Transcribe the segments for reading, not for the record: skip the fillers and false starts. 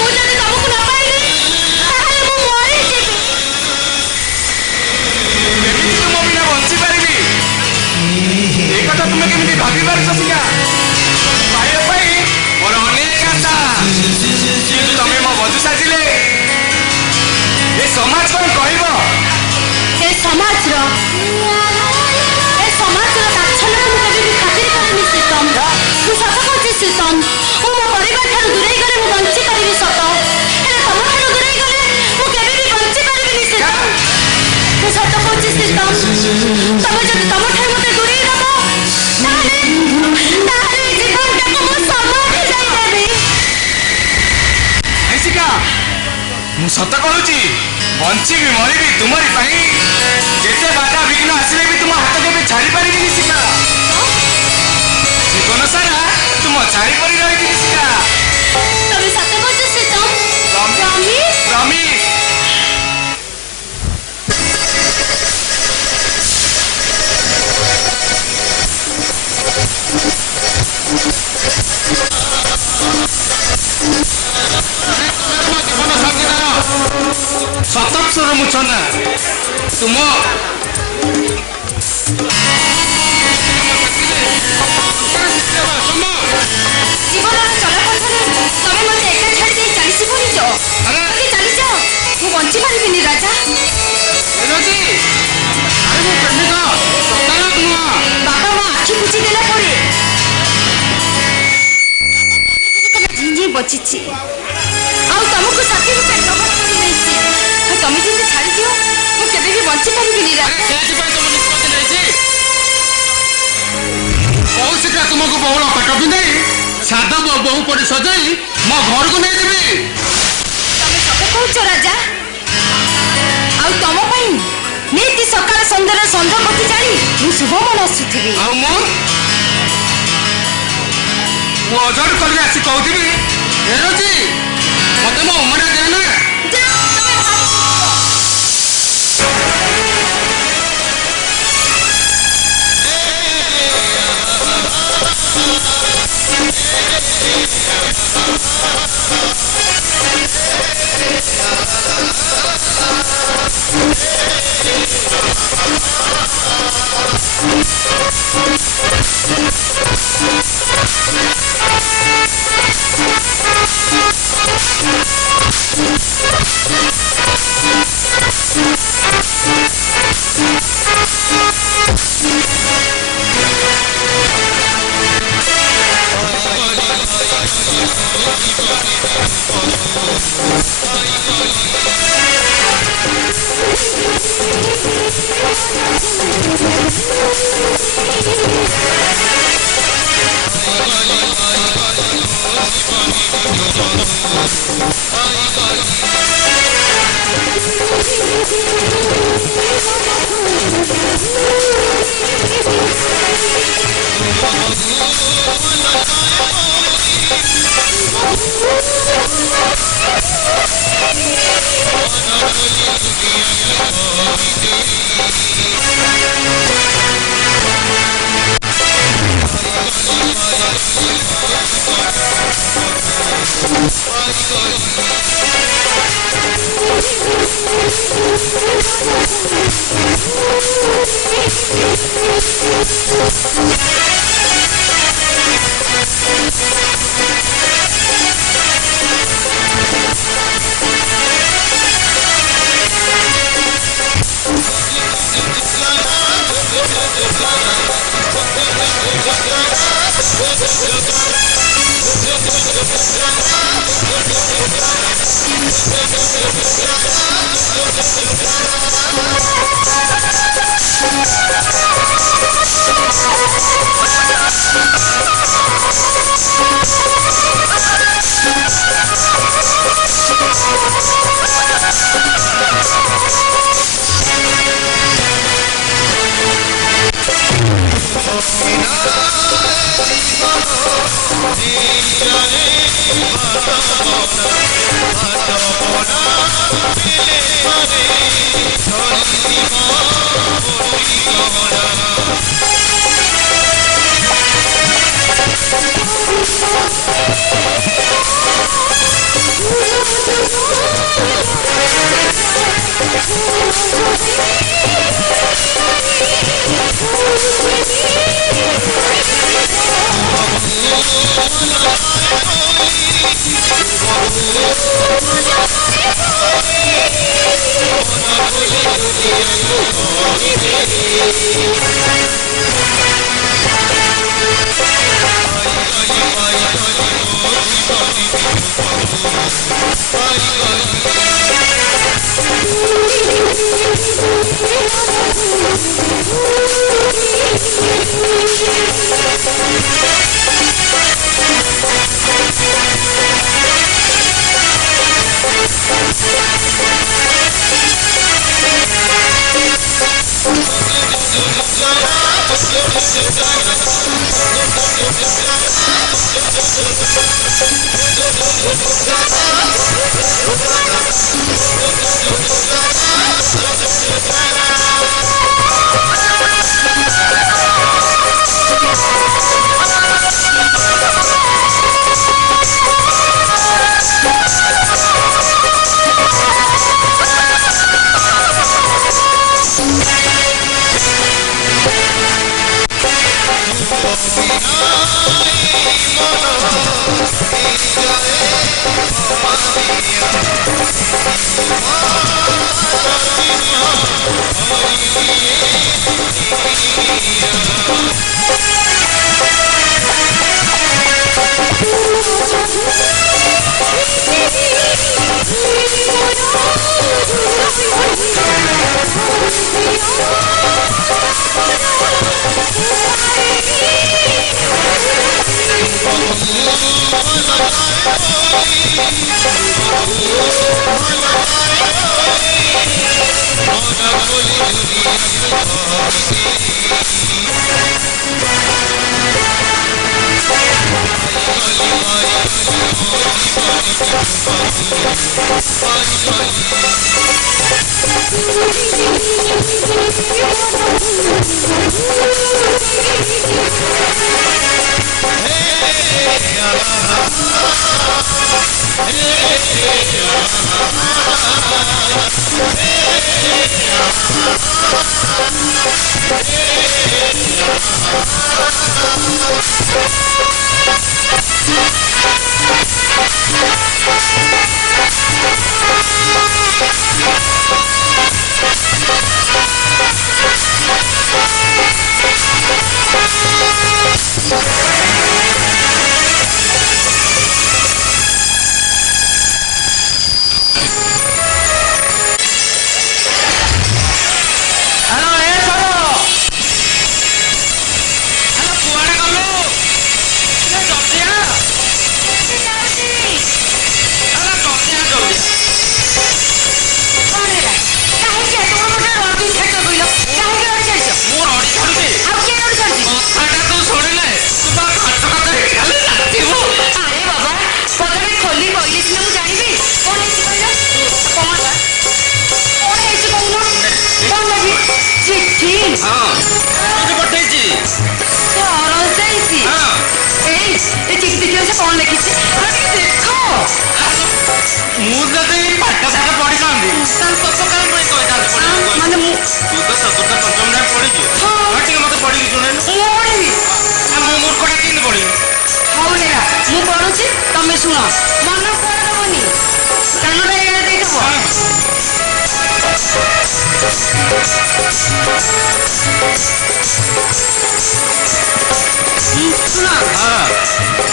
ମୁଁ ଯଦି ତମକୁ समाज ताच्छल्य को कभी भी खातिर करेनि शीतम मु सत कहछि शीतम मु मो परिवार ठार दूरे गले मु बंची परिबि सत हेले तम ठार दूरे गले मु केबे भी बंची परिबिनि शीतम मु सत कहछि शीतम तम जदि तम ठार मते दूरे दबो तारे जीवन तक मु समाधि जाई देबी ऐसिका मु सत कहछि बंची भी मरी भी तुम्हारी पाई जेते बाधा विघ्न आसिले भी तुम हाथ केबे छाड़ी पारिबि निशिका जीवन सारा तुम छाड़ी परि रहिबि निशिका तबे सत्य कहछ शीतम प्रॉमिस प्रॉमिस सतक्षर मुछना तुम जीवन चलपथरे तमे मते एका छाड़ी दे चली सिबोनी जो अरे चली जाओ मु बंची पारिबिनी राजा एरोजी अरे मो प्रेमिका सतारा तुम बाबा मो आखि बुझी देला परे तमे जिंजी बचिछि आ तुमको साथी रूपे कवर करि नैछि तमे जिंदी छाड़ी दियो मु केबे भी बंची पारिबिनी राजा सेति पर तुम निष्पत्ति नैछि कौशिका तुमको बहुल पेट पिंधे सादा बहु परि सजाई मो घर को नहीं देबी तमे सत कहछ राजा आ तुम पई नीति सकाळ संध्यार संध्या गति जाई मु शुभ मन आसुथिबी आ मु अजर कर आसी कहथिबी एरोजी मते मो उमरा दे ना जाओ तमे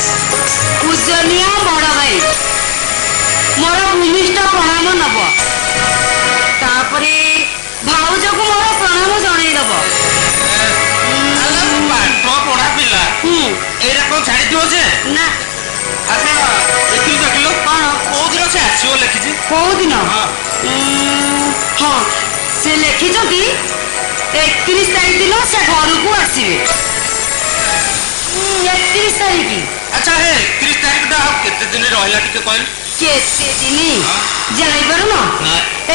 पूजनीय बड़ भाई मोर भूमिष्ठ प्रणाम नब तापरे भाउज को मोर प्रणाम जनईदब पाठ पढ़ा पिला एरा को छाड़ी दियो जे ना अच्छा देखिलु देखिलु कौन को दिन से आसीओ लिखिछि कौ दिन हाँ से लिखि 31 तारीख दिन से घर को आसवे 31 तारीख अच्छा है 31 तारीख दा केते दिन रहला टिके कहल केते दिन जाई पारो ना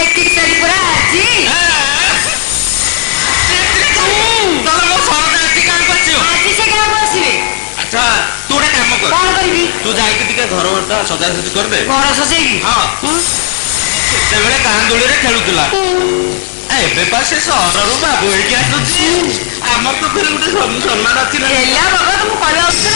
31 तारीख पर आजी तोला मो सरदा आती काम करछियो आजी से काम आसवे अच्छा तू एक काम कर कौन करबी तू जाई के टिके घरटा सजासजी कर दे घर सजेगी हां से बेले गां दोली रे खेलुतला एबे पासे सहररू बाबू एकी आसुची आमर तो फिर गुटे सम्मान अछि ना हेला बाबा तुम कहबा उछन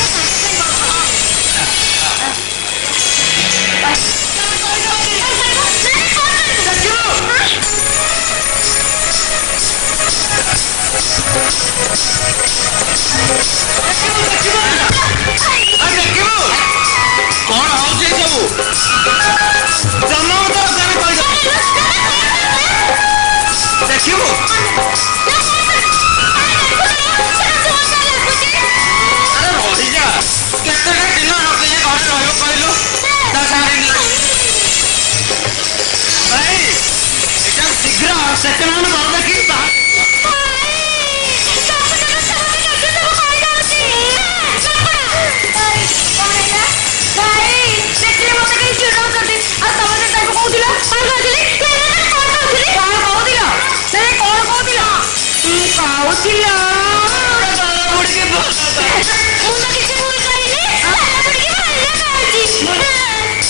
कौन हौचे सब कौन कर देखी बा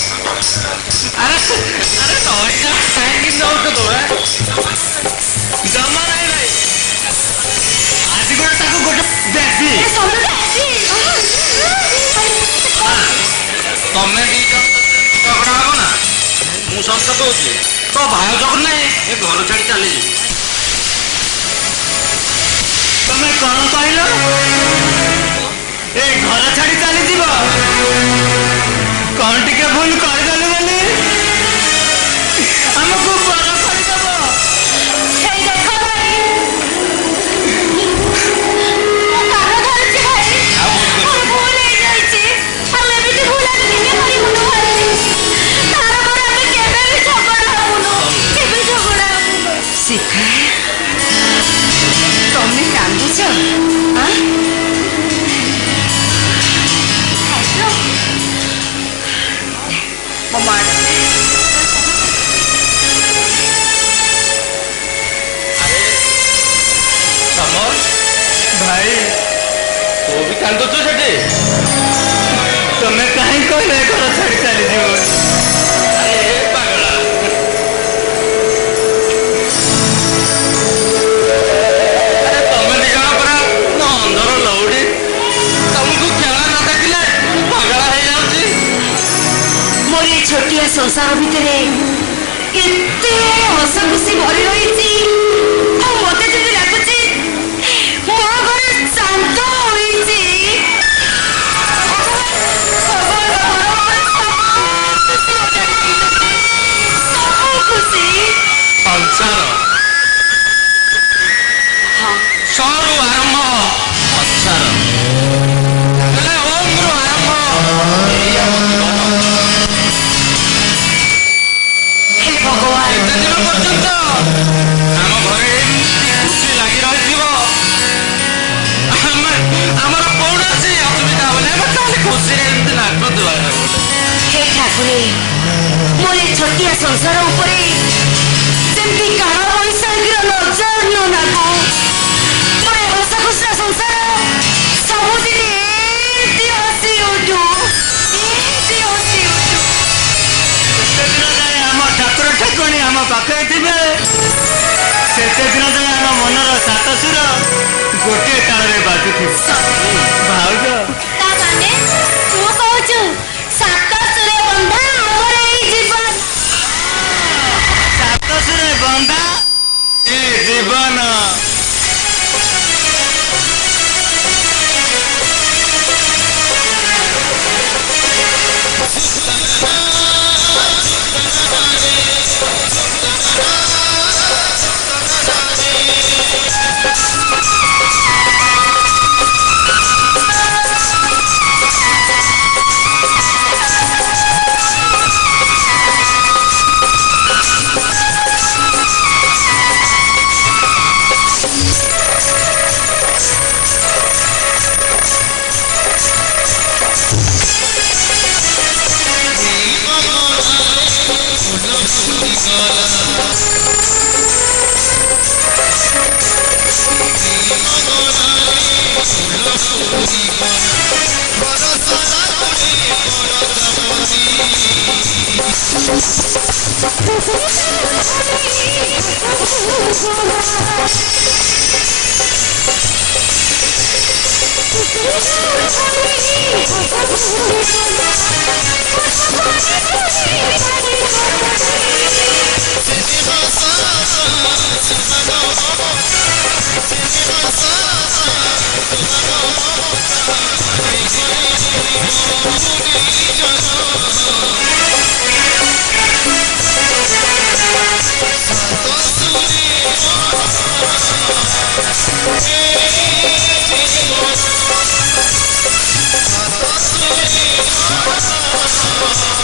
अरे अरे नौका काहे नौका तो है जमा नहीं भाई आज गोटे ताको गोटे देसी तमे दी झगड़ा हबो ना मु सत कहूची तो भाई जगन नहीं ए घर छाड़ी चली जी तमे कौन कहलो ए घर छाड़ी चली जीव कौन टिके भूल कर देले बोली हमको बड़ा कर देबो हे देखो भाई मो कान धरछि भाई भूल हे जाइछि हम एबिति भूल आदिने भाई मुनो भाई तारा पर हम केबे भी झगड़ा हमुनो केबे झगड़ा हमुनो शिखा तमे कांदुछ हां मम्मा समर भाई तो भी कांदुछ सेठी तमे काहे कहले घर छाड़ी चली जीव अरे पागला अरे तमे दिखा परा नंदर लौड़ी तुमको खेला ना देखिले पागला हो जाउची मोर ये छोटिया संसार भितरे केते हस खुशी भरी रही मत जब लगुच मो घर शांत होइछि खुशी संसार सरू आरंभ संसार हेले ओम गुरु आरंभ एई हम जीवन हे भगवान एते दिन पर्यंत आम घरे खुशी लगी रही आमर कौन असुविधा बोले खुशी एमती नाचुवा हे ठाकुरे मोर ये छोटिया संसार उपरे जेमती काल बैशाखीर नजर न लागू मोर हस खुशा संसार सबुदिन एमती हसी उठू एमती हसी उठू दिन जाए आम ठाकुर ठाकुराणी आम पाखे थे से दिन जाए आम मनर सात सुर गोटे ताल बाजुथि भाउज ता माने तू कहछु सात सुरे बंधा हमर एई जीवन सात सुरे बंधा ए जीवन Oh,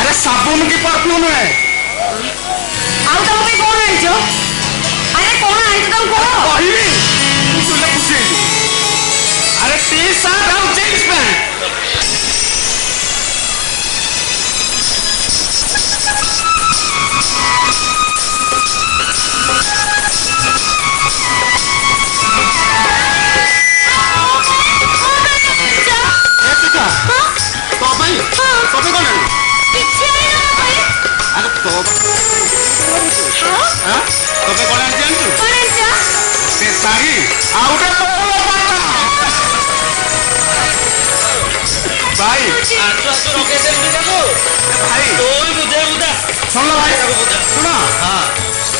अरे साबुन की परफ्यूम है अरे टी शर्ट और जींस पैंट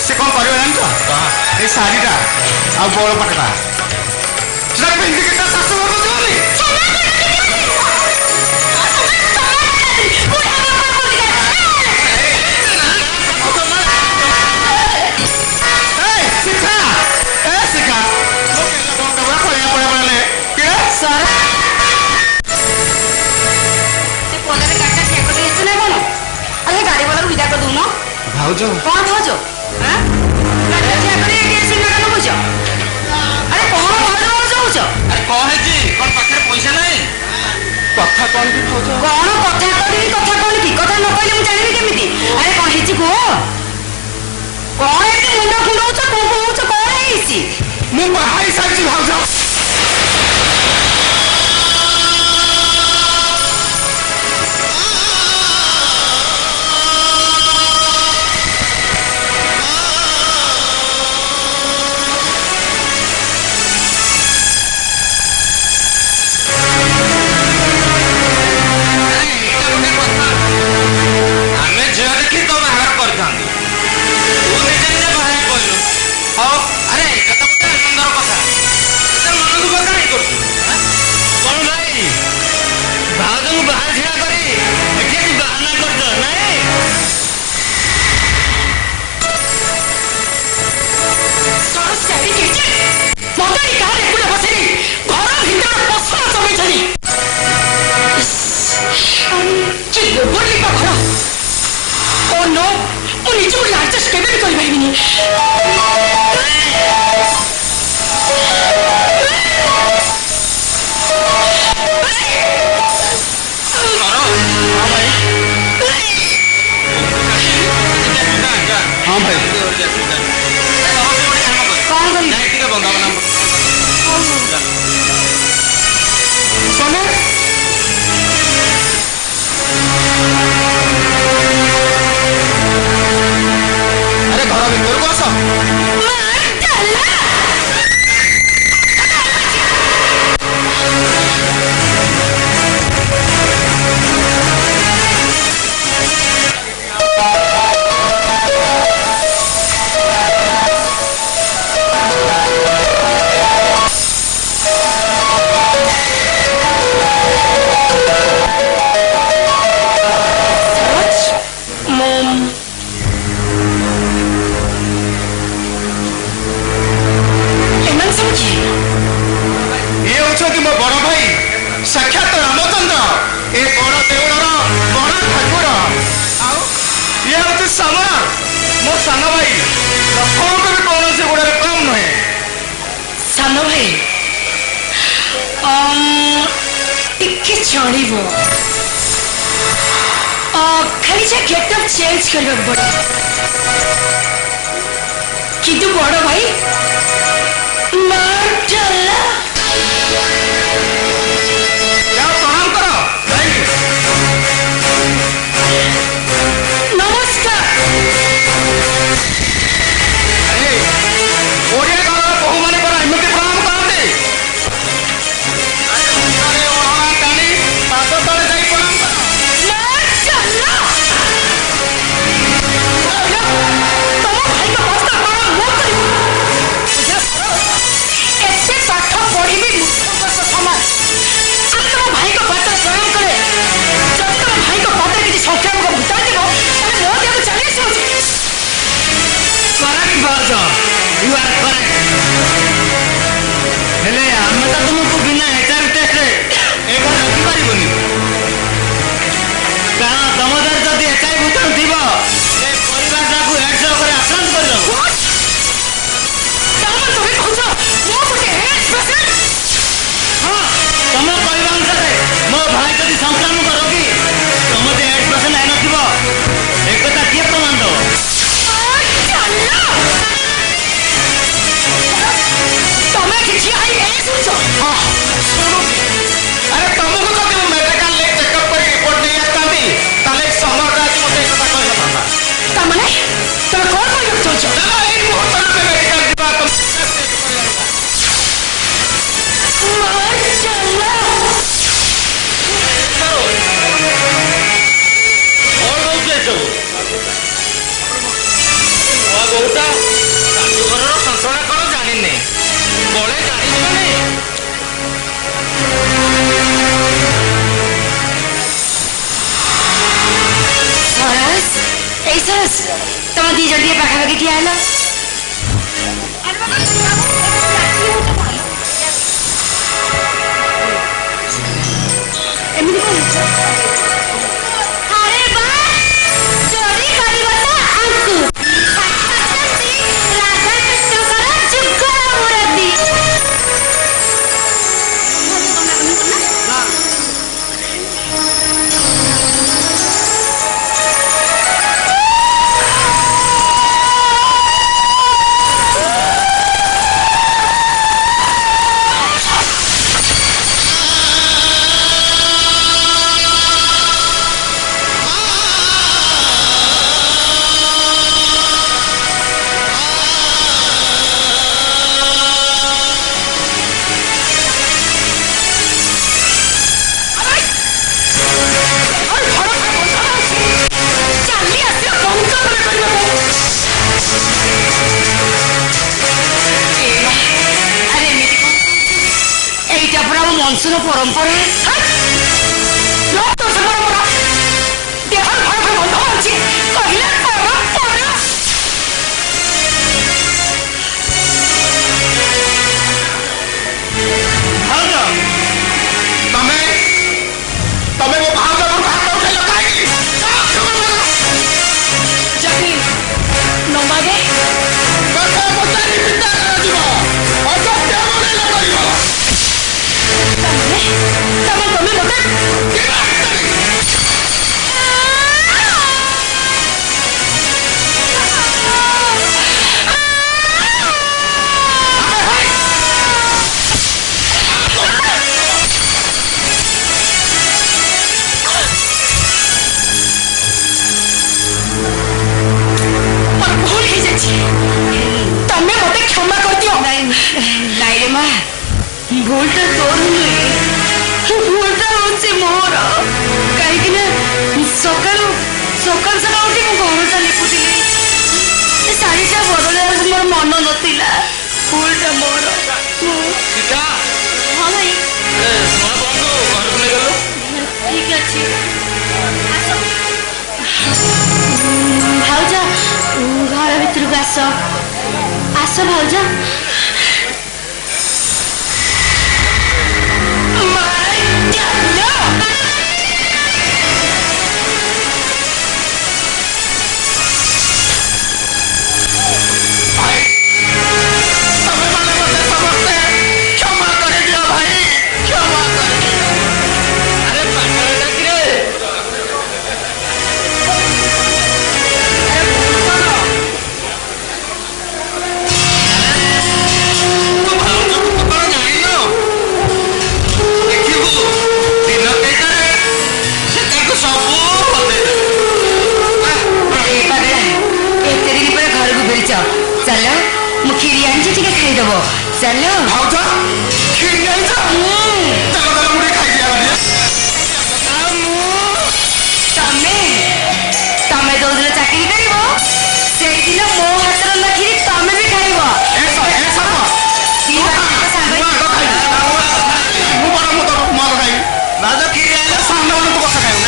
से कौन कर शाढ़ीटा आ बड़ पटका पिंधिक शाशु भाउज कौन भाउज पैसा नहीं कथा कौन की भाउज कौन कथा कहली कथा कौन की कथा न कहले मु जानिबी केमिति अरे कौन हेची को कौन एति मुंड खुंडौछ को होछ कौन हेची मु हाई साइज भाउज चलो खाली से गेटअप चेंज करने पड़े किंतु बड़ भाई मार चला प्रणाम करो नमस्कार अरे ओडिया घर बहु माने करा एमती प्रणाम करते अरे ओहना टाणी पाद तले जाई प्रणाम करो मार चला तुम भाई का वास्ता बड़ा मत करो ऐसे पाठ पढ़ी भी मूर्ख को समान अब तुम भाई को पात्र प्रणाम करे जब तुम भाई को पात्र किसी संख्या को भुता देबो अरे मो देबो चले आसो करेक्ट भाउज यू आर करेक्ट हेले आमे तो तुमको बिना एचआर टेस्ट रे एक बार रखी पारिबनी कारण दमोदर जदि एचआई भूताणु थिबो ए परिवार जाकू हेड्स करे आक्रांत कर दबो तम तुम्हें कहछो मो गुटे एड्स पेशेंट हां तुम कहबा अनुसार मो भाई जदि संक्रामक रोगी तुम जे हेड पेशेंट आइ नथिबो एक कथा किए प्रमाण दो तमें किसी आई ए सुनछो हां अरे तुमको जदि मैं मेडिकल ले चेकअप कर रिपोर्ट नहीं आतांती ताले समर राज मते कथा कहला था तमने तुम कौन कह सोचो चलो एक मुहूर्त में मेडिकल दिबा तुम मार चला और होचे सब वा बहुता सासु घरर संतोला करो जानि नै बळे जानि नै सरस ए सरस तुम दी जल्दी पाखा पाखी ठिया हेलो अरे वाह चोरी करिबा त आंकु साक्षात राधा कृष्णकर जुगल मूर्ति चली आसे पंचम रे करबो अरे मेरी এইটা পুরা মনসুন পরম্পরা রক্ত পরম্পরা দেহর ভাই ভাই বন্ধ আছে কহিলা পরম্পরা भाउज तमे तमे वो भाग पर हाथ उठे लगाएगी जबी नमागे कथा पचारी पिता जीव असत्य बोले लगाइबो तमने तमे मते भूल ही जाची तमे मते क्षमा कर दियो नहीं रे मां भूलटा तोर नहीं भूलटा होचे मोर काहे कि ना सकाल सकाल सकाल उठी मो घरटा लिपुतिली ए साड़ीटा बदले मोर मन नथिला भूलटा मोर सीता हाँ भाई मोर बंधु घर को ले गलो ठीक अच्छे भाउज घर भितर को आस आस भाउज क्षमा कर दियो भाई क्षमा कर ଖାଇଦବ ଚାଲ ଭାଉଜ କ୍ଷୀରି ଆଣିଛ ଚାଲ ଚାଲ ମୁଁ ଟିକେ ଖାଇଦିଆ ଆଉ ତମେ ତମେ ଯୋଉଦିନ ଚାକିରି କରିବ ସେଇଦିନ ମୋ ହାତର ରନ୍ଧା କ୍ଷୀରି ତମେ ବି ଖାଇବ ଭାଉଜ କ୍ଷୀରି ଆଣିଲେ ସାଙ୍ଗମାନଙ୍କୁ ବସା ଖାଇବ